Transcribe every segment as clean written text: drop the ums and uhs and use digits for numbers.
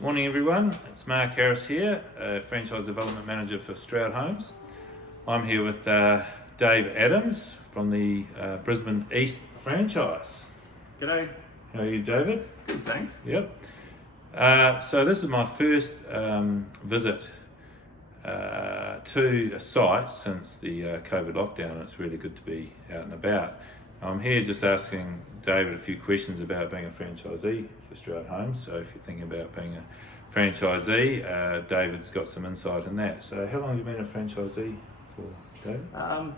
Morning everyone, it's Mark Harris here, Franchise Development Manager for Stroud Homes. I'm here with Dave Adams from the Brisbane East franchise. G'day. How are you, David? Good, thanks. Yep. So this is my first visit to a site since the COVID lockdown. It's really good to be out and about. I'm here just asking David a few questions about being a franchisee for Stroud Homes. So if you're thinking about being a franchisee, David's got some insight in that. So how long have you been a franchisee for, David?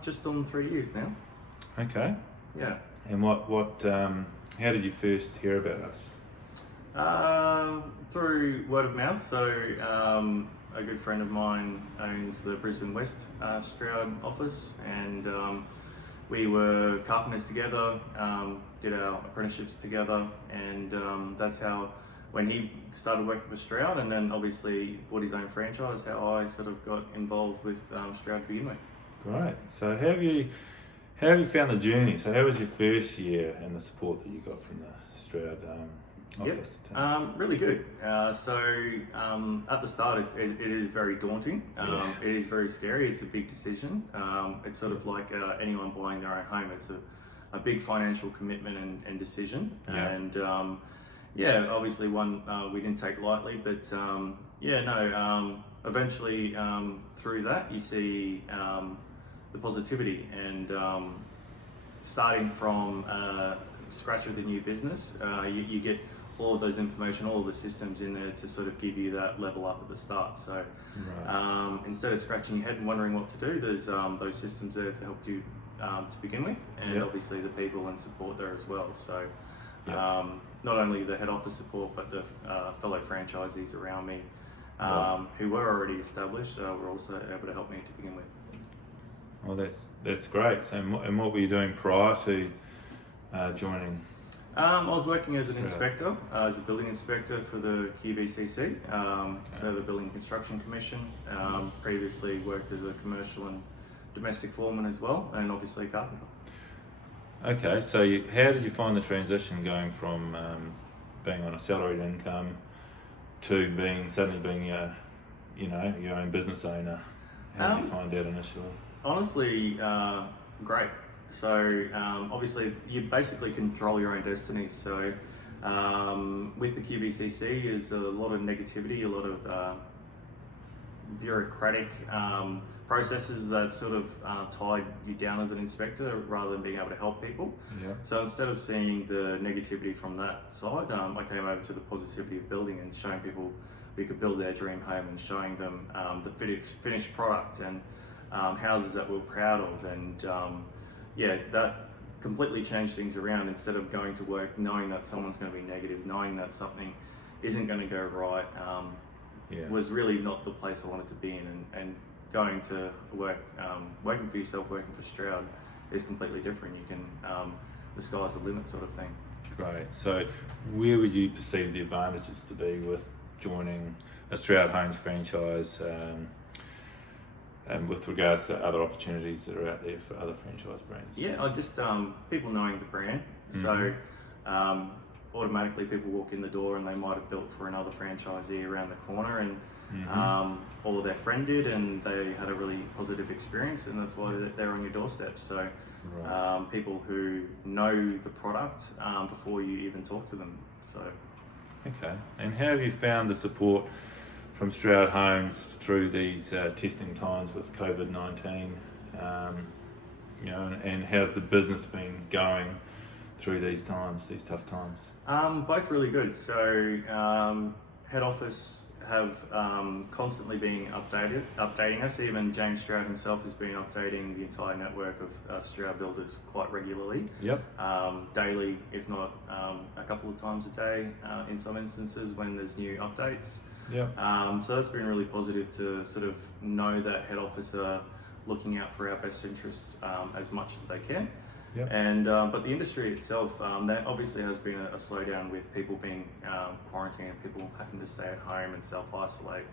Just on 3 years now. Okay. Yeah. And how did you first hear about us? Through word of mouth. So a good friend of mine owns the Brisbane West Stroud office, and we were carpenters together, did our apprenticeships together, and that's how, when he started working for Stroud and then obviously bought his own franchise, how I sort of got involved with Stroud to begin with. Great. So how have you found the journey? So how was your first year and the support that you got from the Stroud office? Really good. At the start, it is very daunting. It is very scary. It's a big decision. It's sort of like anyone buying their own home. It's a big financial commitment and decision. Yeah. And obviously one we didn't take lightly, but eventually through that you see the positivity, and starting from scratch with a new business, you get all of those information, all of the systems in there to sort of give you that level up at the start. So instead of scratching your head and wondering what to do, there's those systems there to help you to begin with, and obviously the people and support there as well. So not only the head office support, but the fellow franchisees around me who were already established were also able to help me to begin with. Well, that's great. So, and what were you doing prior to joining? I was working as an inspector, as a building inspector for the QBCC, so the Building Construction Commission. Previously worked as a commercial and domestic foreman as well, and obviously a carpenter. Okay, so how did you find the transition going from being on a salaried income to suddenly being your own business owner? How did you find that initially? Honestly, great. So obviously you basically control your own destiny. So with the QBCC is a lot of negativity, a lot of bureaucratic processes that sort of tied you down as an inspector rather than being able to help people. Yeah. So instead of seeing the negativity from that side, I came over to the positivity of building and showing people who could build their dream home, and showing them the finished product and houses that we're proud of. And that completely changed things around. Instead of going to work knowing that someone's going to be negative, knowing that something isn't going to go right, was really not the place I wanted to be in. And going to work, working for yourself, working for Stroud is completely different. You can, the sky's the limit sort of thing. Great. So where would you perceive the advantages to be with joining a Stroud Homes franchise, and with regards to other opportunities that are out there for other franchise brands? Yeah, I just people knowing the brand. So automatically people walk in the door and they might have built for another franchisee around the corner, and or their friend did, and they had a really positive experience, and that's why they're on your doorstep. So people who know the product before you even talk to them. So okay. And how have you found the support from Stroud Homes through these testing times with COVID-19, and how's the business been going through these times, these tough times? Both really good. So head office have constantly been updating us. Even James Stroud himself has been updating the entire network of Stroud builders quite regularly. Yep. Daily, if not a couple of times a day in some instances when there's new updates. Yep. So that's been really positive to sort of know that head office are looking out for our best interests as much as they can. Yep. And but the industry itself, that obviously has been a slowdown with people being quarantined, people having to stay at home and self-isolate.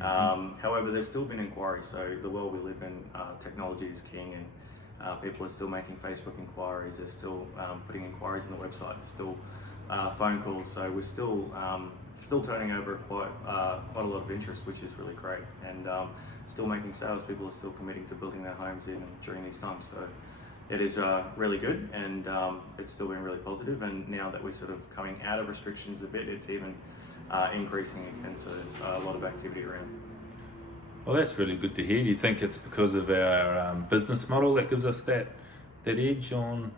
However, there's still been inquiries. So the world we live in, technology is king, and people are still making Facebook inquiries. They're still putting inquiries on the website. There's still phone calls. So we're still still turning over quite a lot of interest, which is really great, and still making sales. People are still committing to building their homes in during these times. So it is really good, and it's still been really positive. And now that we're sort of coming out of restrictions a bit, it's even increasing again. So there's a lot of activity around. Well, that's really good to hear. Do you think it's because of our business model that gives us that edge on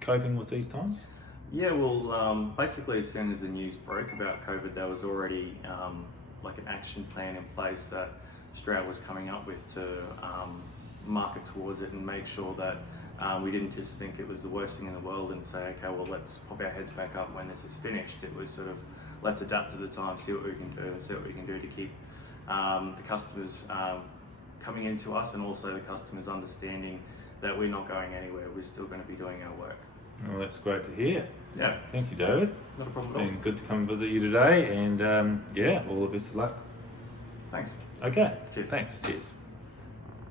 coping with these times? Yeah, well, basically as soon as the news broke about COVID, there was already like an action plan in place that Stroud was coming up with to market towards it and make sure that we didn't just think it was the worst thing in the world and say, okay, well, let's pop our heads back up when this is finished. It was sort of, let's adapt to the time, see what we can do, and see what we can do to keep the customers coming into us, and also the customers understanding that we're not going anywhere. We're still going to be doing our work. Well, that's great to hear. Yeah. Thank you, David. Not a problem It's at all. been good to come and visit you today, and yeah, all the best of luck. Thanks. Okay. Cheers. Thanks. Cheers.